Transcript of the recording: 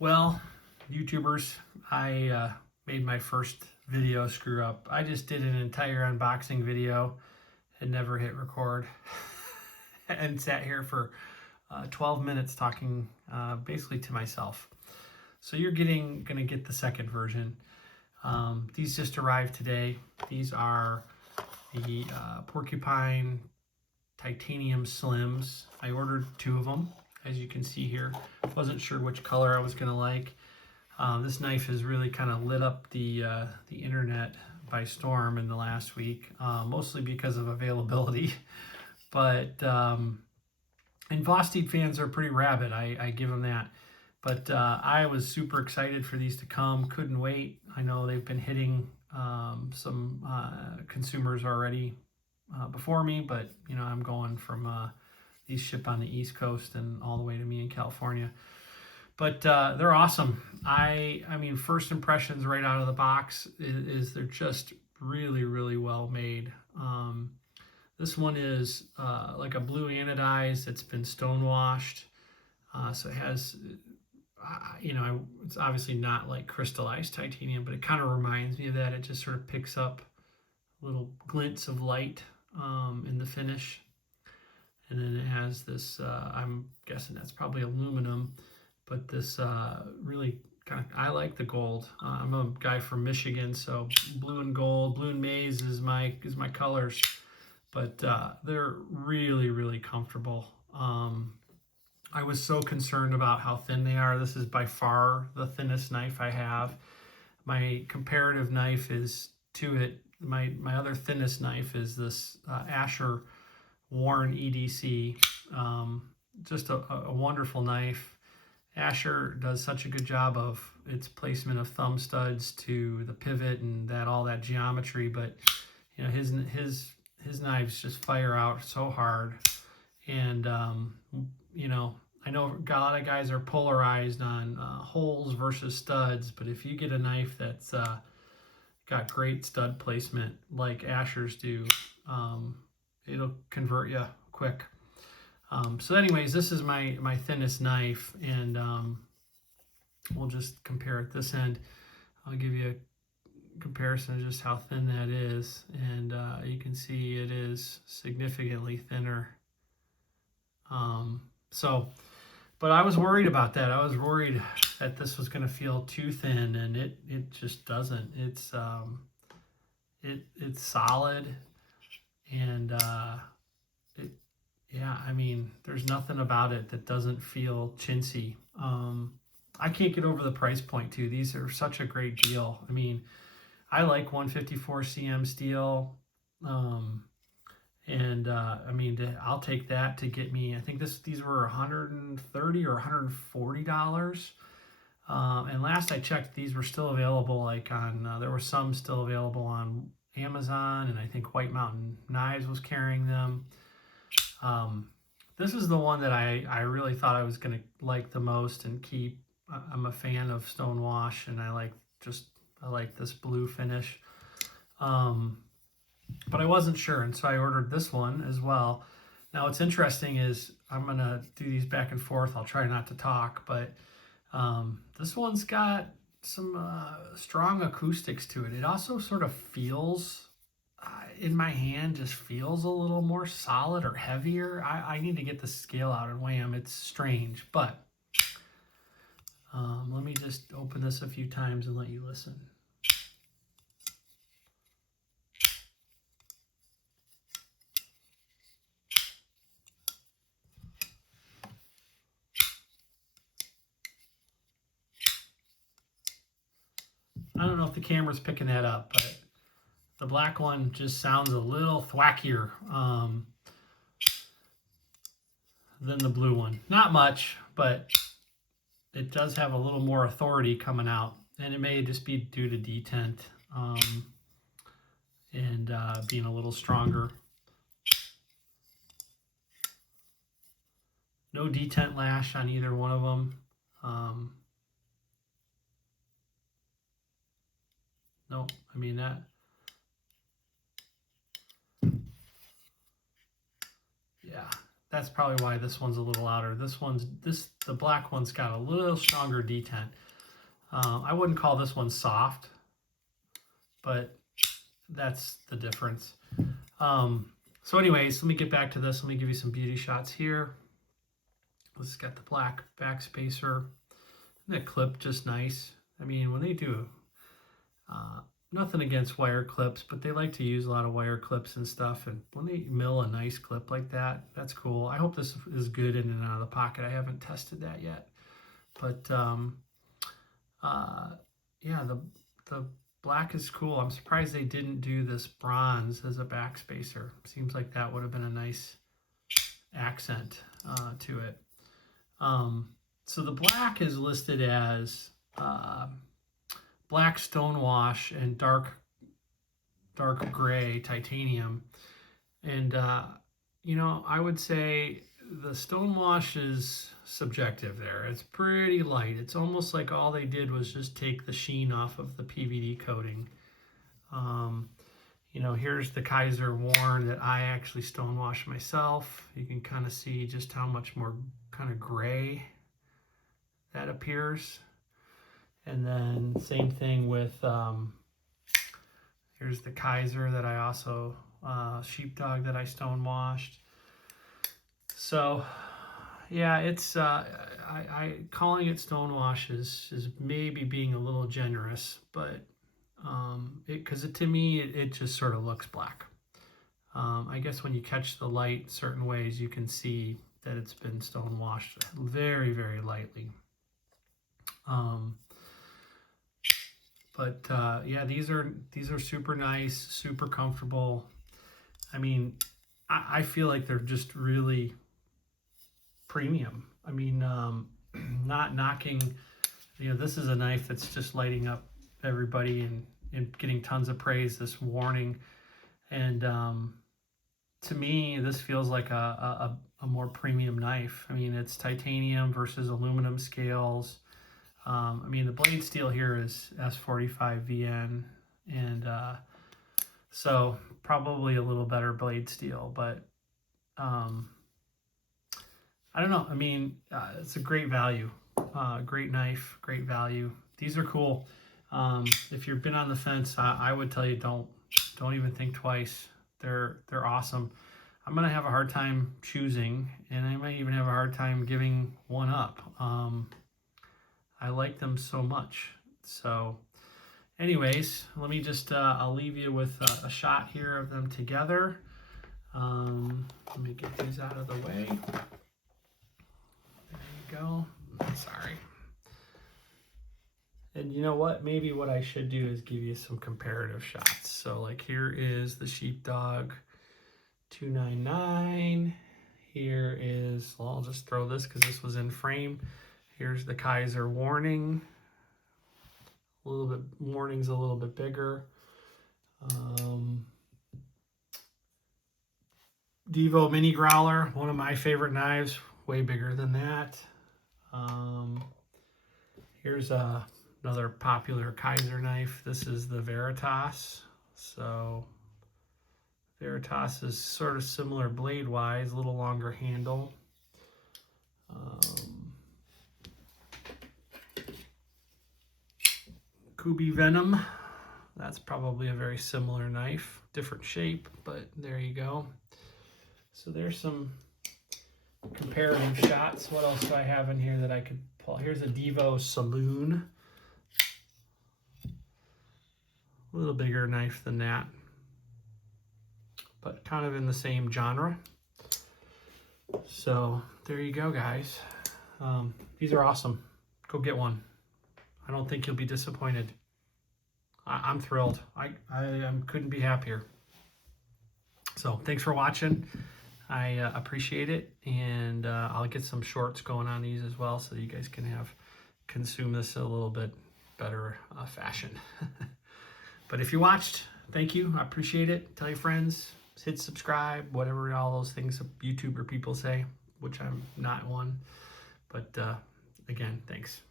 Well, YouTubers, I made my first video screw up. I just did an entire unboxing video and never hit record and sat here for 12 minutes talking basically to myself. So you're gonna get the second version. These just arrived today. These are the Porcupine Titanium Slims. I ordered 2 of them, as you can see here. Wasn't sure which color I was gonna like. This knife has really kind of lit up the internet by storm in the last week, mostly because of availability. But and Vosteed fans are pretty rabid. I give them that. But I was super excited for these to come. Couldn't wait. I know they've been hitting some consumers already before me, but you know, I'm going from these ship on the East Coast and all the way to me in California. But they're awesome. I mean, first impressions right out of the box is they're just really, really well made. This one is like a blue anodized. It's been stonewashed. So it has, you know, it's obviously not like crystallized titanium, but it kind of reminds me of that. It just sort of picks up little glints of light in the finish. And then it has this, I'm guessing that's probably aluminum, but this really kind of, I like the gold. I'm a guy from Michigan, so blue and gold, blue and maize is my colors. But they're really, really comfortable. I was so concerned about how thin they are. This is by far the thinnest knife I have. My comparative knife is to it. My other thinnest knife is this Asher Warren EDC. Just a wonderful knife. Asher does such a good job of its placement of thumb studs to the pivot and all that geometry, but you know, his knives just fire out so hard. And you know, I know a lot of guys are polarized on holes versus studs, but if you get a knife that's got great stud placement like Asher's do, it'll convert you quick. So anyways, this is my thinnest knife, and we'll just compare at this end. I'll give you a comparison of just how thin that is, and you can see it is significantly thinner. But I was worried about that. I was worried that this was going to feel too thin, and it just doesn't. It's solid, and yeah, I mean, there's nothing about it that doesn't feel chintzy. I can't get over the price point too. These are such a great deal. I mean, I like 154 cm steel. I mean, I'll take that to get me, I think these were $130 or $140. And last I checked, these were still available, like on, there were some still available on Amazon, and I think White Mountain Knives was carrying them. This is the one that I really thought I was going to like the most and keep. I'm a fan of stonewash, and I like this blue finish. But I wasn't sure, and so I ordered this one as well. Now what's interesting is I'm going to do these back and forth. I'll try not to talk, but this one's got some strong acoustics to it. It also sort of feels, in my hand, just feels a little more solid or heavier. I need to get the scale out and weigh them. It's strange, but let me just open this a few times and let you listen. I don't know if the camera's picking that up, but the black one just sounds a little thwackier than the blue one. Not much, but it does have a little more authority coming out, and it may just be due to detent and being a little stronger. No detent lash on either one of them. No, I mean that. Yeah, that's probably why this one's a little louder. The black one's got a little stronger detent. I wouldn't call this one soft, but that's the difference. So anyways, let me get back to this. Let me give you some beauty shots here. This has got the black back spacer. That clip just nice. I mean, when they do, nothing against wire clips, but they like to use a lot of wire clips and stuff. And when they mill a nice clip like that, that's cool. I hope this is good in and out of the pocket. I haven't tested that yet. But yeah, the black is cool. I'm surprised they didn't do this bronze as a back spacer. Seems like that would have been a nice accent to it. So the black is listed as black stonewash and dark gray titanium. And, you know, I would say the stonewash is subjective there. It's pretty light. It's almost like all they did was just take the sheen off of the PVD coating. You know, here's the Kaiser worn that I actually stonewash myself. You can kind of see just how much more kind of gray that appears. And then same thing with, here's the Kaiser that I also, sheepdog that I stonewashed. So yeah, it's, calling it stonewash is maybe being a little generous, but to me, it just sort of looks black. I guess when you catch the light certain ways, you can see that it's been stonewashed very, very lightly. But yeah, these are super nice, super comfortable. I mean, I feel like they're just really premium. I mean, not knocking, you know, this is a knife that's just lighting up everybody and getting tons of praise, this warning. And to me, this feels like a more premium knife. I mean, it's titanium versus aluminum scales. I mean, the blade steel here is S45 VN, and so probably a little better blade steel, but I don't know. I mean, it's a great value, great knife, great value. These are cool. If you've been on the fence, I would tell you don't even think twice. They're awesome. I'm gonna have a hard time choosing, and I might even have a hard time giving one up. I like them so much. So anyways, let me just, I'll leave you with a shot here of them together. Let me get these out of the way. There you go. Sorry. And you know what? Maybe what I should do is give you some comparative shots. So like here is the Sheepdog 299. Here is, well, I'll just throw this because this was in frame. Here's the Kaiser warning. Warning's a little bit bigger. Devo Mini Growler, one of my favorite knives, way bigger than that. Here's another popular Kaiser knife. This is the Veritas. So Veritas is sort of similar blade-wise, a little longer handle. Kubi Venom, that's probably a very similar knife, different shape, but there you go. So there's some comparative shots. What else do I have in here that I could pull? Here's a Devo Saloon. A little bigger knife than that, but kind of in the same genre. So there you go, guys. These are awesome. Go get one. I don't think you'll be disappointed. I'm thrilled. I couldn't be happier. So thanks for watching. I appreciate it, and I'll get some shorts going on these as well, so that you guys can consume this a little bit better fashion. But if you watched, thank you. I appreciate it. Tell your friends. Hit subscribe. Whatever all those things YouTuber people say, which I'm not one. But again, thanks.